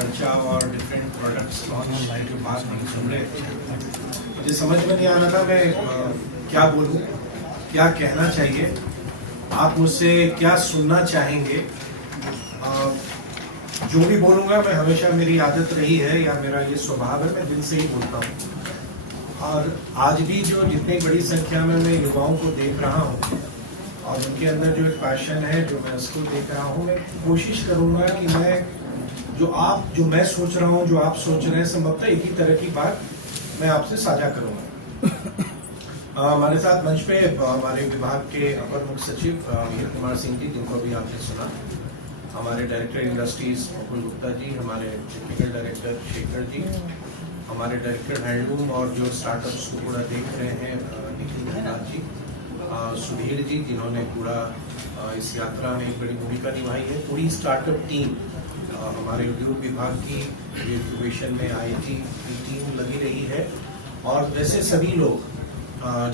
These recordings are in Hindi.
चर्चा और डिफरेंट प्रोडक्ट्स लॉन्च के बाद नहीं सुन रहे थे। मुझे समझ में नहीं आ रहा था मैं क्या बोलूं, क्या कहना चाहिए, आप मुझसे क्या सुनना चाहेंगे। जो भी बोलूंगा मैं हमेशा, मेरी आदत रही है या मेरा ये स्वभाव है, मैं दिल से ही बोलता हूँ। और आज भी जो जितनी बड़ी संख्या में मैं युवाओं को देख रहा हूँ और उनके अंदर जो एक पैशन है, जो मैं उसको देख रहा हूँ, मैं कोशिश करूंगा कि मैं जो मैं सोच रहा हूँ, जो आप सोच रहे हैं, संभवतः एक ही तरह की बात मैं आपसे साझा करूंगा। हमारे साथ मंच पे हमारे विभाग के अपर मुख्य सचिव वीर कुमार सिंह जी, जिनको भी आपने सुना, हमारे डायरेक्टर इंडस्ट्रीज मुकुल गुप्ता जी, हमारे टेक्निकल डायरेक्टर शेखर जी, हमारे डायरेक्टर हैंडलूम और जो स्टार्टअप्स को पूरा देख रहे हैं निखिल जी, सुधीर जी, जिन्होंने पूरा इस यात्रा में एक बड़ी भूमिका निभाई है, पूरी स्टार्टअप टीम, हमारे उद्योग विभाग की इंक्यूबेशन में आईटी की टीम लगी रही है, और जैसे सभी लोग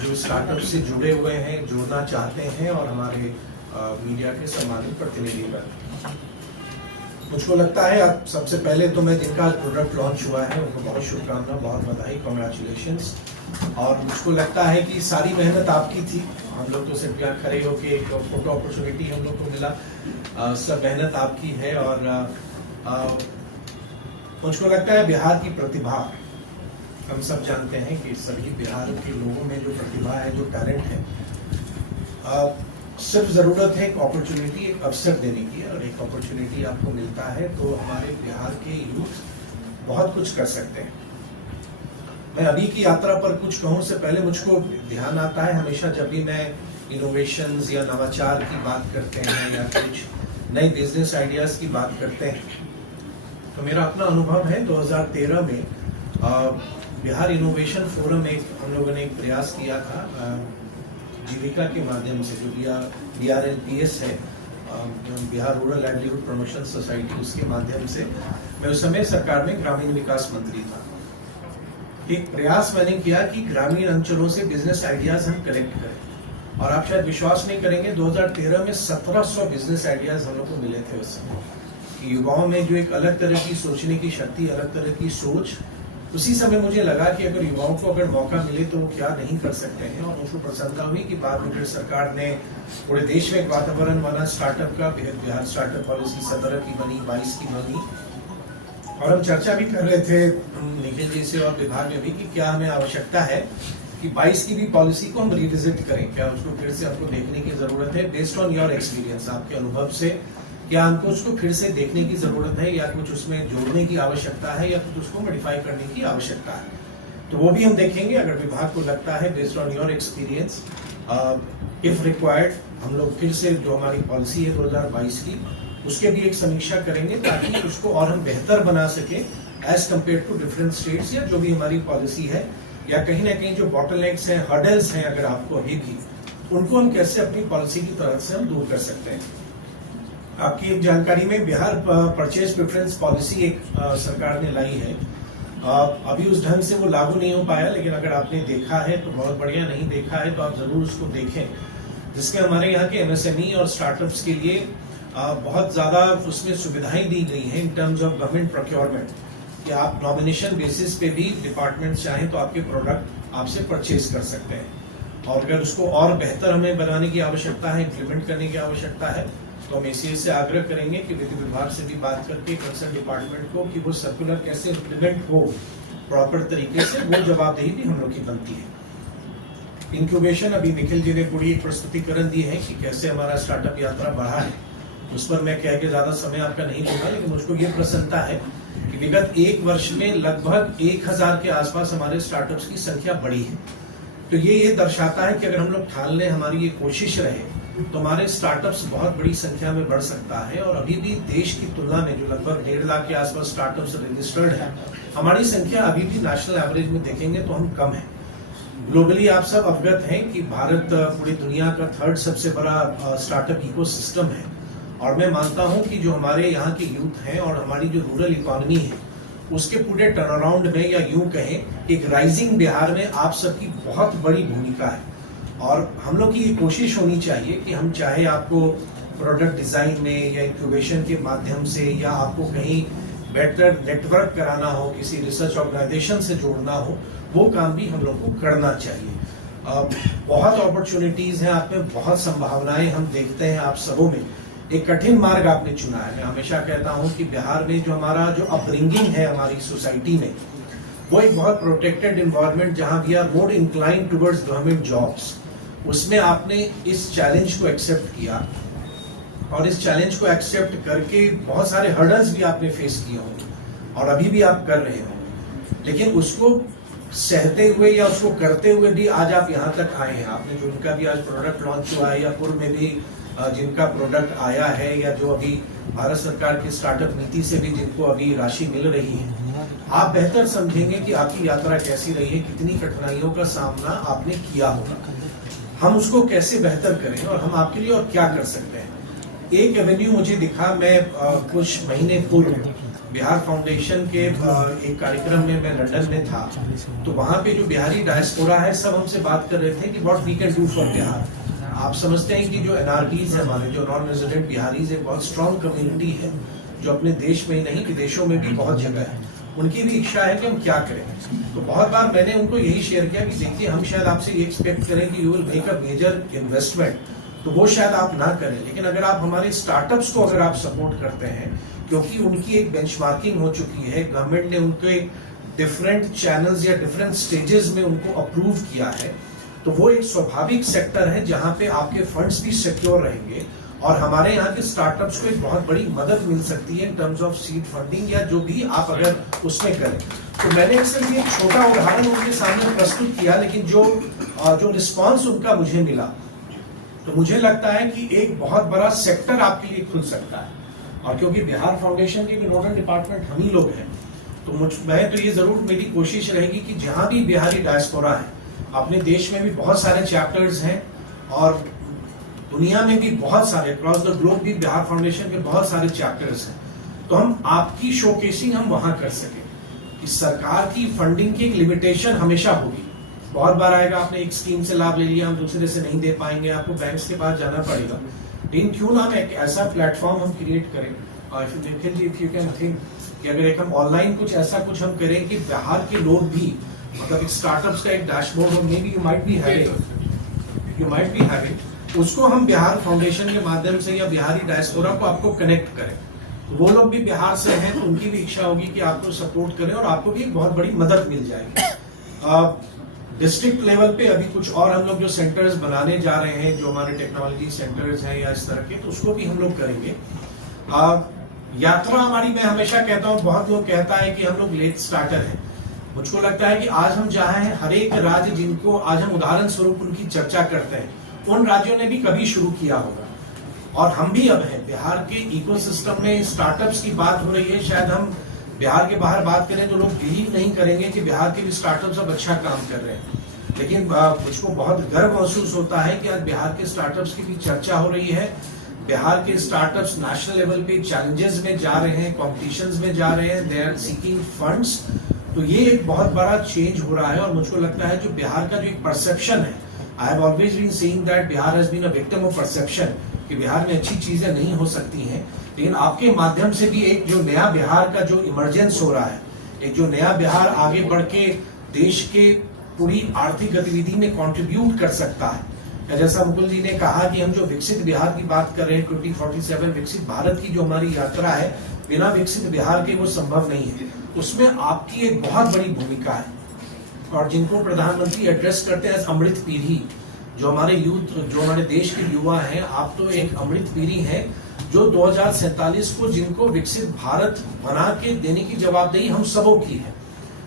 जो स्टार्टअप से जुड़े हुए हैं, जुड़ना चाहते हैं, और हमारे मीडिया के सम्मानित प्रतिनिधिगण। मुझको लगता है अब सबसे पहले तो मैं जिनका प्रोडक्ट लॉन्च हुआ है उनको बहुत शुभकामना, बहुत बधाई, कॉन्ग्रेचुलेशंस। और मुझको लगता है कि सारी मेहनत आपकी थी, हम लोग तो सिर्फ यहाँ खड़े होके एक फोटो अपॉर्चुनिटी हम लोग को मिला, सब मेहनत आपकी है। और मुझको लगता है बिहार की प्रतिभा, हम सब जानते हैं कि सभी बिहार के लोगों में जो प्रतिभा है, जो टैलेंट है, सिर्फ जरूरत है एक अपॉर्चुनिटी, एक अवसर देने की। और एक अपॉर्चुनिटी आपको मिलता है तो हमारे बिहार के यूथ बहुत कुछ कर सकते हैं। मैं अभी की यात्रा पर कुछ कहूं से पहले मुझको ध्यान आता है हमेशा, जब भी मैं इनोवेशंस या नवाचार की बात करते हैं या कुछ नए बिजनेस आइडियाज की बात करते हैं, तो मेरा अपना अनुभव है 2013 में बिहार इनोवेशन फोरम हम लोगों ने एक प्रयास किया था जीविका के माध्यम से, जो BRLPS है, Bihar rural livelihood promotion society, उसके माध्यम से। मैं उस समय सरकार में ग्रामीण विकास मंत्री था। एक प्रयास मैंने किया कि ग्रामीण अंचलों से बिजनेस आइडियाज हम कलेक्ट करें, और आप शायद विश्वास नहीं करेंगे, 2013 में 1700 बिजनेस आइडियाज हम लोग को मिले थे उस समय। कि युवाओं में जो एक अलग तरह की सोचने की शक्ति, अलग तरह की सोच, उसी समय मुझे लगा कि अगर युवाओं को अगर मौका मिले तो वो क्या नहीं कर सकते हैं। और मुझको प्रसन्नता हुई कि बाद में फिर सरकार ने पूरे देश में एक वातावरण बना स्टार्टअप का, बिहार स्टार्टअप पॉलिसी 17 की बनी, 22 की बनी, और हम चर्चा भी कर रहे थे निखिल जी से और विभाग में भी कि क्या हमें आवश्यकता है कि 22 की भी पॉलिसी को हम रिविजिट करें, क्या उसको फिर से हमको देखने की जरूरत है। बेस्ड ऑन योर एक्सपीरियंस, आपके अनुभव से, क्या हमको उसको फिर से देखने की जरूरत है, या कुछ उसमें जोड़ने की आवश्यकता है, या कुछ उसको मॉडिफाई करने की आवश्यकता है। तो वो भी हम देखेंगे। अगर विभाग को लगता है based on your experience, if required, हम लोग फिर से जो हमारी पॉलिसी है 2022 की, उसके भी एक समीक्षा करेंगे, ताकि उसको और हम बेहतर बना सके as compared to different states, या जो भी हमारी पॉलिसी है, या कहीं ना कहीं जो बॉटलनेक्स हैं, हर्डल्स हैं अगर आपको अभी भी, उनको हम कैसे अपनी पॉलिसी की तरफ से हम दूर कर सकते हैं। आपकी एक जानकारी में बिहार परचेज प्रेफरेंस पॉलिसी एक सरकार ने लाई है। अभी उस ढंग से वो लागू नहीं हो पाया, लेकिन अगर आपने देखा है तो बहुत बढ़िया, नहीं देखा है तो आप जरूर उसको देखें, जिसमें हमारे यहाँ के MSME और स्टार्टअप्स के लिए बहुत ज्यादा उसमें सुविधाएं दी गई हैं in terms of government procurement, कि आप नॉमिनेशन बेसिस पे भी डिपार्टमेंट चाहें तो आपके प्रोडक्ट आपसे परचेज कर सकते हैं। और अगर उसको और बेहतर हमें बनाने की आवश्यकता है, इम्प्लीमेंट करने की आवश्यकता है, तो हम ACS से आग्रह करेंगे कि विधि विभाग से भी बात करके कंसर्न डिपार्टमेंट को कि वो सर्कुलर कैसे इम्प्लीमेंट हो प्रॉपर तरीके से, वो जवाबदेही भी हम लोग की बनती है। इंक्यूबेशन, अभी निखिल जी ने पूरी एक प्रस्तुतिकरण दी है कि कैसे हमारा स्टार्टअप यात्रा बढ़ा है, उस पर मैं कह के ज्यादा समय आपका नहीं लूंगा, लेकिन मुझको ये प्रसन्नता है कि विगत एक वर्ष में लगभग 1000 के आसपास हमारे स्टार्टअप्स की संख्या बढ़ी है। तो ये दर्शाता है कि अगर हम लोग ठान लें, हमारी ये कोशिश रहे, तो हमारे स्टार्टअप्स बहुत बड़ी संख्या में बढ़ सकता है। और अभी भी देश की तुलना में जो लगभग 1.5 लाख के आसपास स्टार्टअप्स रजिस्टर्ड है, हमारी संख्या अभी भी नेशनल एवरेज में देखेंगे तो हम कम है। ग्लोबली आप सब अवगत हैं कि भारत पूरी दुनिया का 3rd सबसे बड़ा स्टार्टअप इकोसिस्टम है, और मैं मानता हूं कि जो हमारे यहाँ के यूथ हैं और हमारी जो रूरल इकोनॉमी है, उसके पूरे टर्नअराउंड में, या यूं कहें एक राइजिंग बिहार में आप सबकी बहुत बड़ी भूमिका है। और हम लोग की ये कोशिश होनी चाहिए कि हम चाहे आपको प्रोडक्ट डिजाइन में या इंक्यूबेशन के माध्यम से, या आपको कहीं बेटर नेटवर्क कराना हो, किसी रिसर्च ऑर्गेनाइजेशन से जोड़ना हो, वो काम भी हम लोग को करना चाहिए। बहुत अपॉर्चुनिटीज हैं आप में, बहुत संभावनाएं हम देखते हैं आप सबों में। एक कठिन मार्ग आपने चुना है। मैं हमेशा कहता हूं कि बिहार में जो हमारा जो अपब्रिंगिंग है हमारी सोसाइटी में, वो एक बहुत प्रोटेक्टेड एनवायरनमेंट जहां we are more incline towards government jobs, उसमें आपने इस चैलेंज को एक्सेप्ट किया और इस चैलेंज को एक्सेप्ट करके बहुत सारे हर्डल्स भी आपने फेस किए होंगे और अभी भी आप कर रहे होंगे, लेकिन उसको सहते हुए या उसको करते हुए भी आज आप यहाँ तक आए हैं। आपने जो उनका भी आज प्रोडक्ट लॉन्च हुआ है या पूर्व में भी जिनका प्रोडक्ट आया है या जो अभी भारत सरकार की स्टार्टअप नीति से भी जिनको अभी राशि मिल रही है, आप बेहतर समझेंगे कि आपकी यात्रा कैसी रही है, कितनी कठिनाइयों का सामना आपने किया होगा, हम उसको कैसे बेहतर करें और हम आपके लिए और क्या कर सकते हैं। एक एवेन्यू मुझे दिखा, मैं कुछ महीने पूर्व बिहार फाउंडेशन के एक कार्यक्रम में मैं लंदन में था, तो वहां पे जो बिहारी डायस्पोरा है सब हमसे बात कर रहे थे कि what we can do for Bihar. आप समझते हैं कि जो एनआरटीज है हमारे, जो नॉन रेजिडेंट बिहारीज, एक बहुत स्ट्रॉन्ग कम्युनिटी है जो अपने देश में ही नहीं विदेशों में भी बहुत जगह है। उनकी भी इच्छा है कि हम क्या करें। तो बहुत बार मैंने उनको यही शेयर किया कि देखिए, हम शायद आपसे ये एक्सपेक्ट करें कि you will make a major investment, तो वो शायद आप ना करें, लेकिन अगर आप हमारे स्टार्टअप्स को अगर आप सपोर्ट करते हैं, क्योंकि उनकी एक बेंचमार्किंग हो चुकी है, गवर्नमेंट ने उनके डिफरेंट चैनल्स या डिफरेंट स्टेजेस में उनको अप्रूव किया है, तो वो एक स्वाभाविक सेक्टर है जहां पे आपके फंड्स भी सिक्योर रहेंगे और हमारे यहाँ के स्टार्टअप्स को एक बहुत बड़ी मदद मिल सकती है in terms of seed funding या जो भी आप अगर उसमें करें। तो मैंने अक्सर ये छोटा उदाहरण उनके सामने प्रस्तुत किया, लेकिन जो रिस्पॉन्स उनका मुझे मिला, तो मुझे लगता है कि एक बहुत बड़ा सेक्टर आपके लिए खुल सकता है। और क्योंकि बिहार फाउंडेशन के नोडल डिपार्टमेंट हम ही लोग हैं, तो मैं तो ये जरूर, मेरी कोशिश रहेगी कि जहां भी बिहारी डायस्पोरा है, अपने देश में भी बहुत सारे चैप्टर्स हैं और दुनिया में भी बहुत सारे, अक्रॉस द ग्लोब भी बिहार फाउंडेशन के बहुत सारे चैप्टर्स हैं, तो हम आपकी शोकेसिंग हम वहां कर सके। कि सरकार की फंडिंग की एक लिमिटेशन हमेशा होगी, बहुत बार आएगा आपने एक स्कीम से लाभ ले लिया, हम दूसरे से नहीं दे पाएंगे, आपको बैंक्स के पास जाना पड़ेगा, लेकिन क्यों ना हम एक ऐसा प्लेटफॉर्म हम क्रिएट करें, और Nikhil ji if you can think कि अगर एक हम ऑनलाइन कुछ ऐसा कुछ हम करें कि बिहार के लोग भी, मतलब एक स्टार्टअप्स का एक डैशबोर्ड हो, may be you might be having, उसको हम बिहार फाउंडेशन के माध्यम से या बिहारी डायस्पोरा को आपको कनेक्ट करें, तो वो लोग भी बिहार से हैं, तो उनकी भी इच्छा होगी कि आपको सपोर्ट करें और आपको भी एक बहुत बड़ी मदद मिल जाएगी। डिस्ट्रिक्ट लेवल पे अभी कुछ और हम लोग जो सेंटर्स बनाने जा रहे हैं, जो हमारे टेक्नोलॉजी सेंटर्स हैं या इस तरह के, तो उसको भी हम लोग करेंगे। यात्रा हमारी, मैं हमेशा कहता हूँ, बहुत लोग कहता है कि हम लोग लेट स्टार्टर हैं, मुझको लगता है कि आज हम जहाँ हैं, हर एक राज्य जिनको आज हम उदाहरण स्वरूप उनकी चर्चा करते हैं, उन राज्यों ने भी कभी शुरू किया होगा और हम भी अब हैं। बिहार के इकोसिस्टम में स्टार्टअप्स की बात हो रही है, शायद हम बिहार के बाहर बात करें तो लोग बिलीव नहीं करेंगे कि बिहार के भी स्टार्टअप्स अब अच्छा काम कर रहे हैं, लेकिन मुझको बहुत गर्व महसूस होता है कि आज बिहार के स्टार्टअप्स की भी चर्चा हो रही है। बिहार के स्टार्टअप्स नेशनल लेवल पे चैलेंजेस में जा रहे हैं, कॉम्पिटिशंस में जा रहे हैं, दे आर सीकिंग फंड्स, तो ये एक बहुत बड़ा चेंज हो रहा है। और मुझको लगता है जो बिहार का जो एक परसेप्शन है, I have always been saying that Bihar has been a victim of perception, कि बिहार में अच्छी चीजें नहीं हो सकती हैं, लेकिन आपके माध्यम से भी एक जो नया बिहार का जो इमरजेंस हो रहा है, एक जो नया बिहार आगे बढ़ के देश के पूरी आर्थिक गतिविधि में कंट्रीब्यूट कर सकता है। जैसा मुकुल जी ने कहा कि हम जो विकसित बिहार की बात कर रहे हैं, 2047 विकसित भारत की जो हमारी यात्रा है, बिना विकसित बिहार के वो संभव नहीं है, उसमें आपकी एक बहुत बड़ी भूमिका है। और जिनको प्रधानमंत्री एड्रेस करते हैं अमृत पीढ़ी, जो हमारे यूथ, जो हमारे देश के युवा हैं, आप तो एक अमृत पीढ़ी है जो 2047 को जिनको विकसित भारत बना के देने की जवाबदेही हम सबों की है।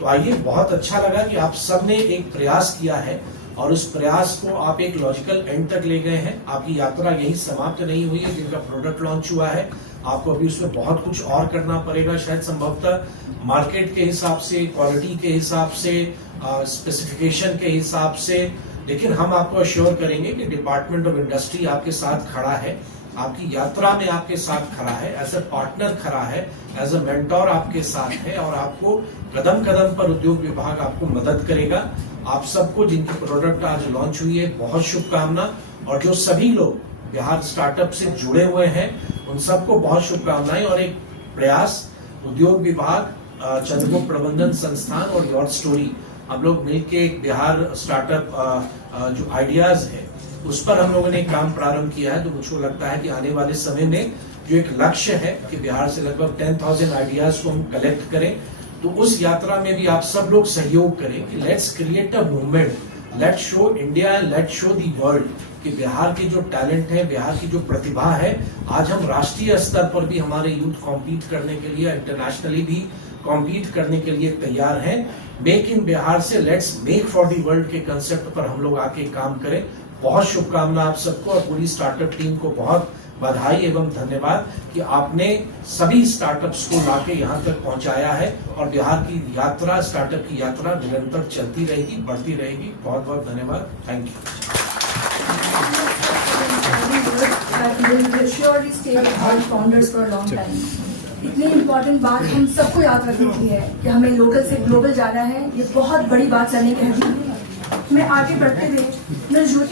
तो आइए, बहुत अच्छा लगा कि आप सबने एक प्रयास किया है और उस प्रयास को आप एक लॉजिकल एंड तक ले गए हैं। आपकी यात्रा यही समाप्त नहीं हुई है, जिनका प्रोडक्ट लॉन्च हुआ है, आपको अभी उसमें बहुत कुछ और करना पड़ेगा, शायद संभवतः मार्केट के हिसाब से, क्वालिटी के हिसाब से, स्पेसिफिकेशन के हिसाब से, लेकिन हम आपको अश्योर करेंगे कि डिपार्टमेंट ऑफ इंडस्ट्री आपके साथ खड़ा है, आपकी यात्रा में आपके साथ खड़ा है, एज ए पार्टनर खड़ा है, एज ए मेंटोर आपके साथ है और आपको कदम कदम पर उद्योग विभाग आपको मदद करेगा। आप सबको जिनकी प्रोडक्ट आज लॉन्च हुई है, बहुत शुभकामना, और जो सभी लोग बिहार स्टार्टअप से जुड़े हुए हैं उन सबको बहुत शुभकामनाएं और एक प्रयास उद्योग विभाग, चंद्रगुप्त प्रबंधन संस्थान और योर स्टोरी, हम लोग मिलके एक बिहार स्टार्टअप जो आइडियाज है उस पर हम लोगों ने काम प्रारंभ किया है। तो मुझको लगता है कि आने वाले समय में जो एक लक्ष्य है कि बिहार से लगभग 10,000 आइडियाज को हम कलेक्ट करें, तो उस यात्रा में भी आप सब लोग सहयोग करें कि let's create a movement, let's show India, let's show the world कि बिहार की जो टैलेंट है, बिहार की जो प्रतिभा है, आज हम राष्ट्रीय स्तर पर भी हमारे यूथ कॉम्पीट करने के लिए, इंटरनेशनली भी कॉम्पीट करने के लिए तैयार हैं। मेक इन बिहार से let's make for the world के कंसेप्ट पर हम लोग आके काम करें। बहुत शुभकामना आप सबको और पूरी स्टार्टअप टीम को बहुत बधाई एवं धन्यवाद कि आपने सभी स्टार्टअप्स को लाके यहाँ तक पहुंचाया है और बिहार की यात्रा, स्टार्टअप की यात्रा निरंतर चलती रहेगी, बढ़ती रहेगी। बहुत बहुत धन्यवाद। Thank you. इतनी इम्पोर्टेंट बात हम सबको याद रखने की है कि हमें लोकल से ग्लोबल जाना है। ये बहुत बड़ी बात करने की है। मैं आगे बढ़ते हुए मैं ज्योति